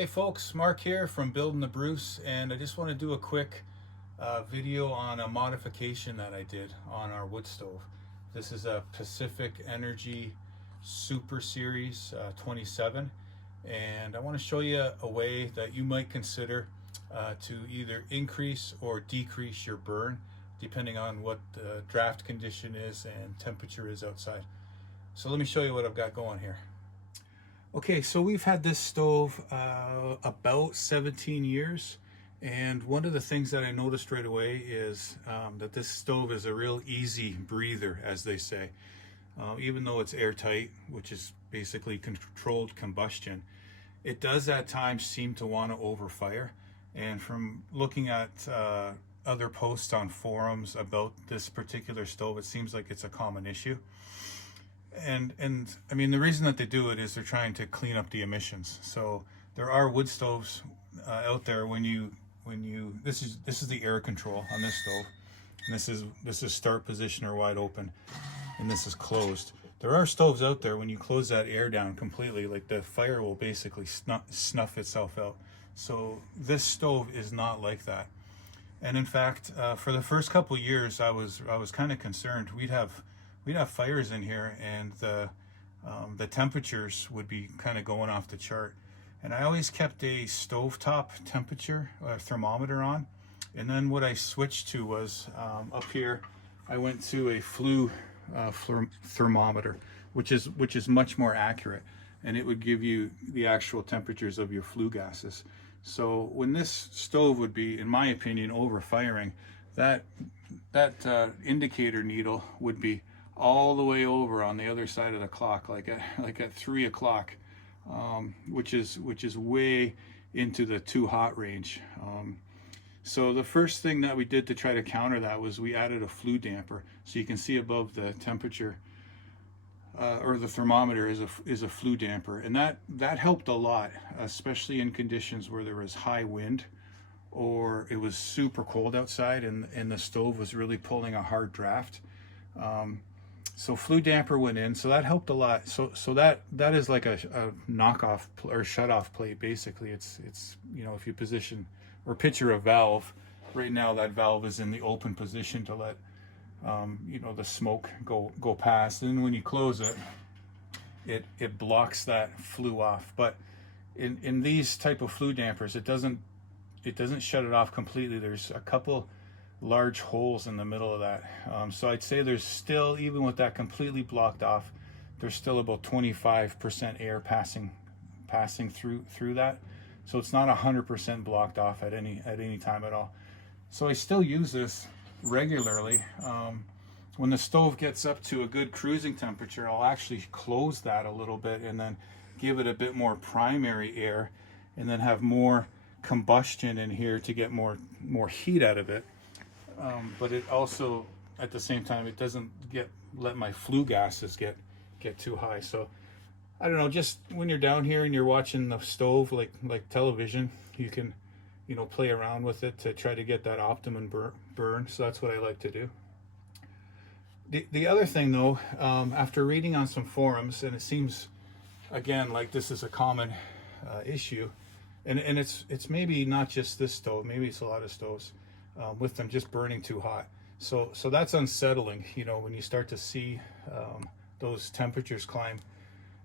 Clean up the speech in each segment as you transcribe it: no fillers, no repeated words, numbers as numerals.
Hey folks, Mark here from Building the Bruce, and I just want to do a quick video on a modification that I did on our wood stove. This is a Pacific Energy Super Series 27, and I want to show you a way that you might consider to either increase or decrease your burn depending on what the draft condition is and temperature is outside. So let me show you what I've got going here. Okay, so we've had this stove about 17 years, and one of the things that I noticed right away is that this stove is a real easy breather, as they say. Even though it's airtight, which is basically controlled combustion, it does at times seem to want to overfire. And from looking at other posts on forums about this particular stove, it seems like it's a common issue. And I mean, the reason that they do it is they're trying to clean up the emissions. So there are wood stoves out there this is the air control on this stove, and this is start position or wide open, and this is closed. There are stoves out there when you close that air down completely, like the fire will basically snuff itself out. So this stove is not like that. And in fact, for the first couple of years, I was kind of concerned. We'd have fires in here, and the temperatures would be kind of going off the chart. And I always kept a stovetop temperature thermometer on. And then what I switched to was up here, I went to a flue thermometer, which is much more accurate, and it would give you the actual temperatures of your flue gases. So when this stove would be, in my opinion, overfiring, that indicator needle would be all the way over on the other side of the clock, like at 3 o'clock, which is way into the too hot range. So the first thing that we did to try to counter that was we added a flue damper, so you can see above the temperature or the thermometer is a flue damper, and that helped a lot, especially in conditions where there was high wind or it was super cold outside and the stove was really pulling a hard draft. So flue damper went in, so that helped a lot. So that is like a knockoff or shut-off plate. Basically, it's you know, if you position or picture a valve, right now that valve is in the open position to let you know, the smoke go past. And then when you close it, it blocks that flue off. But in these type of flue dampers, it doesn't shut it off completely. There's a couple large holes in the middle of that, so I'd say there's still, even with that completely blocked off, there's still about 25% air passing through that, so it's not 100% blocked off at any time at all. So I still use this regularly. When the stove gets up to a good cruising temperature, I'll actually close that a little bit and then give it a bit more primary air, and then have more combustion in here to get more heat out of it. But it also, at the same time, it doesn't let my flue gases get too high. So I don't know, just when you're down here and you're watching the stove like television, you can, you know, play around with it to try to get that optimum burn. So that's what I like to do. The other thing though, after reading on some forums, and it seems again like this is a common issue, and it's maybe not just this stove, maybe it's a lot of stoves, with them just burning too hot. So that's unsettling, you know, when you start to see those temperatures climb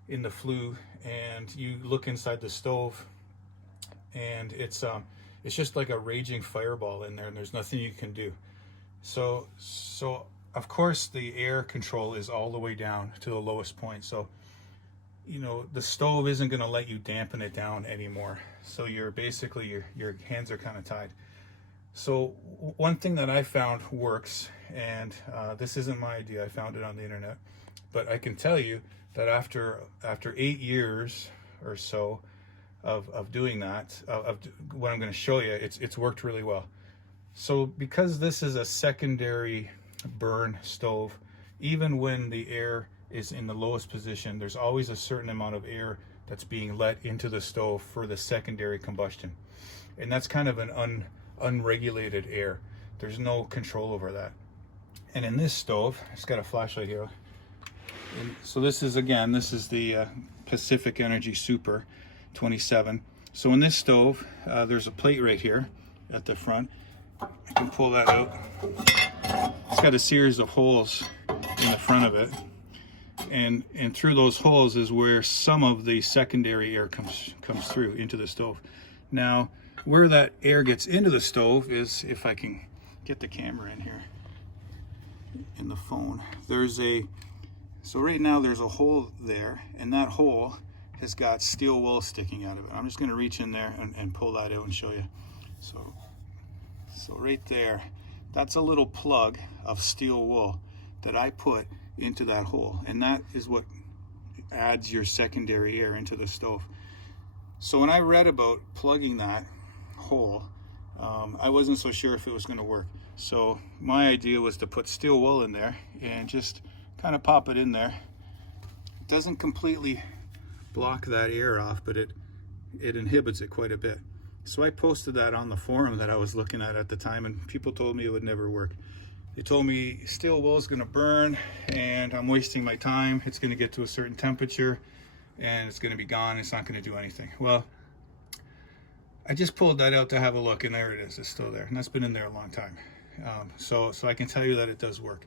in the flue, and you look inside the stove, and it's just like a raging fireball in there, and there's nothing you can do. So of course the air control is all the way down to the lowest point. So, you know, the stove isn't going to let you dampen it down anymore. So you're basically, your hands are kind of tied. So one thing that I found works, and this isn't my idea, I found it on the internet, but I can tell you that after 8 years or so of doing that, of what I'm going to show you, it's worked really well. So because this is a secondary burn stove, even when the air is in the lowest position, there's always a certain amount of air that's being let into the stove for the secondary combustion, and that's kind of an unregulated air. There's no control over that. And in this stove, it's got a flashlight here, and so this is the Pacific Energy Super 27, So in this stove, there's a plate right here at the front. I can pull that out. It's got a series of holes in the front of it. And through those holes is where some of the secondary air comes through into the stove. Now, where that air gets into the stove is, if I can get the camera in here, in the phone, so right now there's a hole there, and that hole has got steel wool sticking out of it. I'm just going to reach in there and pull that out and show you. So right there, that's a little plug of steel wool that I put into that hole, and that is what adds your secondary air into the stove. So when I read about plugging that hole, I wasn't so sure if it was going to work. So my idea was to put steel wool in there and just kind of pop it in there. It doesn't completely block that air off, but it inhibits it quite a bit. So I posted that on the forum that I was looking at the time, and people told me it would never work. They told me steel wool is going to burn and I'm wasting my time. It's going to get to a certain temperature and it's going to be gone. It's not going to do anything. Well, I just pulled that out to have a look, and there it is. It's still there, and that's been in there a long time. So I can tell you that it does work.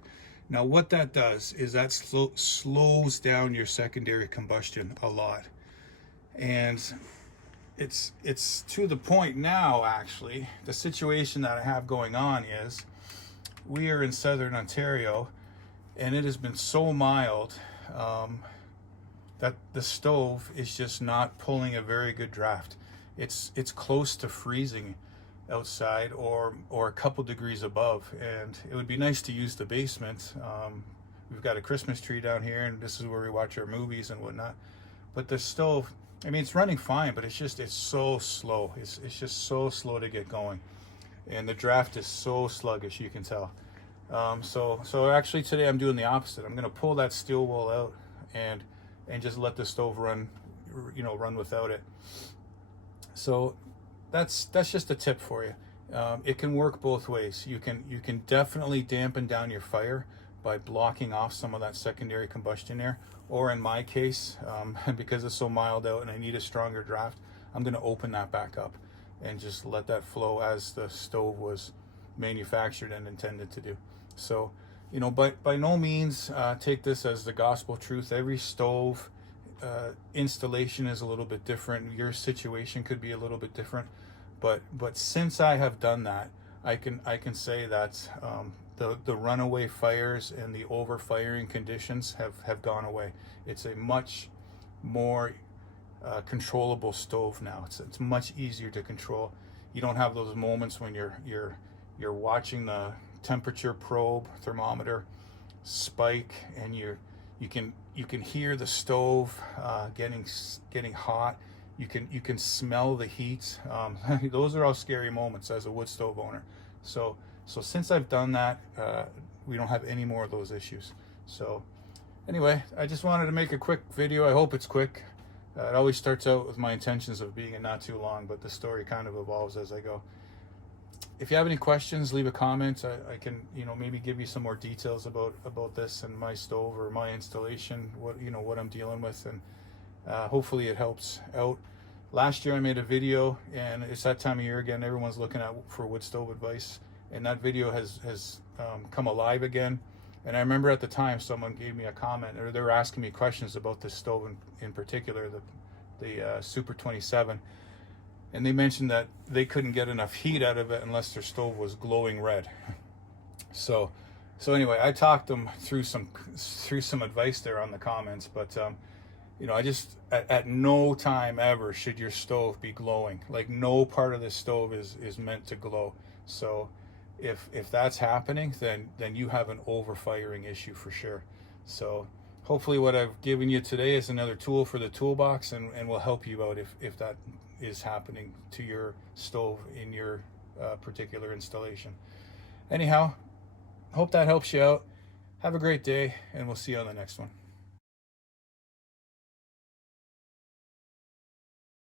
Now what that does is that slows down your secondary combustion a lot. And it's to the point now, actually, the situation that I have going on is we are in southern Ontario, and it has been so mild that the stove is just not pulling a very good draft. It's close to freezing outside, or a couple degrees above, and it would be nice to use the basement. We've got a Christmas tree down here, and this is where we watch our movies and whatnot. But the stove, I mean, it's running fine, but it's so slow. It's just so slow to get going, and the draft is so sluggish, you can tell. So actually today I'm doing the opposite. I'm going to pull that steel wool out and just let the stove run without it. So that's just a tip for you. It can work both ways. You can definitely dampen down your fire by blocking off some of that secondary combustion air, or in my case, because it's so mild out and I need a stronger draft, I'm going to open that back up and just let that flow as the stove was manufactured and intended to do. So, by no means take this as the gospel truth. Every stove installation is a little bit different. Your situation could be a little bit different, but since I have done that, I can say that the runaway fires and the overfiring conditions have gone away. It's a much more controllable stove now. It's much easier to control. You don't have those moments when you're watching the temperature probe thermometer spike, and you can hear the stove getting hot. You can smell the heat. Those are all scary moments as a wood stove owner. So since I've done that, we don't have any more of those issues. So anyway, I just wanted to make a quick video. I hope it's quick. It always starts out with my intentions of being not too long, but the story kind of evolves as I go. If you have any questions, leave a comment. I can maybe give you some more details about this and my stove or my installation, what I'm dealing with, and hopefully it helps out. Last year I made a video, and it's that time of year again. Everyone's looking for wood stove advice, and that video has come alive again. And I remember at the time someone gave me a comment, or they were asking me questions about this stove in particular, the Super 27. And they mentioned that they couldn't get enough heat out of it unless their stove was glowing red. So anyway, I talked them through some advice there on the comments, but I just at no time ever should your stove be glowing. Like, no part of the stove is meant to glow. So if that's happening, then you have an overfiring issue for sure. So hopefully what I've given you today is another tool for the toolbox, and will help you out if that is happening to your stove in your particular installation. Anyhow, hope that helps you out. Have a great day, and we'll see you on the next one.